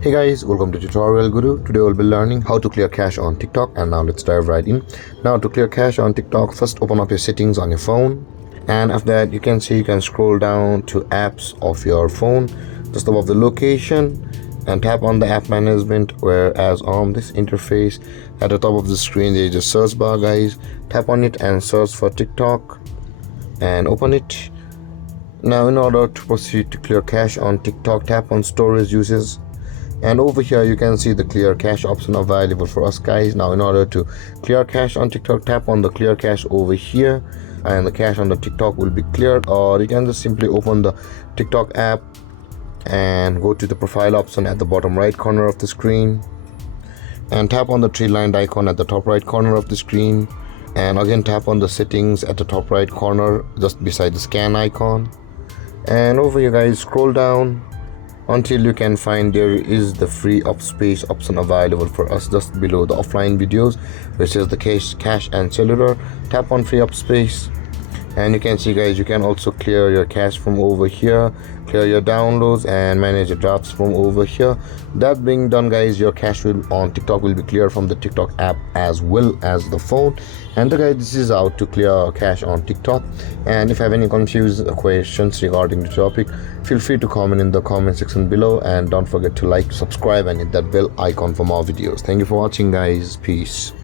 Hey guys, welcome to Tutorial Guru. Today we'll be learning how to clear cache on TikTok, and now let's dive right in. Now to clear cache on TikTok, first open up your settings on your phone, and after that you can scroll down to apps of your phone just above the location and tap on the app management, whereas on this interface at the top of the screen there is a search bar. Guys, tap on it and search for TikTok and open it. Now in order to proceed to clear cache on TikTok, tap on storage uses, and over here you can see the clear cache option available for us, guys. Now in order to clear cache on TikTok, tap on the clear cache over here and the cache on the TikTok will be cleared. Or you can just simply open the TikTok app and go to the profile option at the bottom right corner of the screen and tap on the three-lined icon at the top right corner of the screen, and again tap on the settings at the top right corner just beside the scan icon. And over here, guys, scroll down until you can find there is the free up space option available for us just below the offline videos, which is the cache and cellular. Tap on free up space and you can see, guys, you can also clear your cache from over here, clear your downloads and manage your drafts from over here. That being done, guys, your cache on TikTok will be clear from the TikTok app as well as the phone. And guys, this is how to clear cache on TikTok. And if you have any confused questions regarding the topic, feel free to comment in the comment section below, and don't forget to like, subscribe and hit that bell icon for more videos. Thank you for watching, guys. Peace.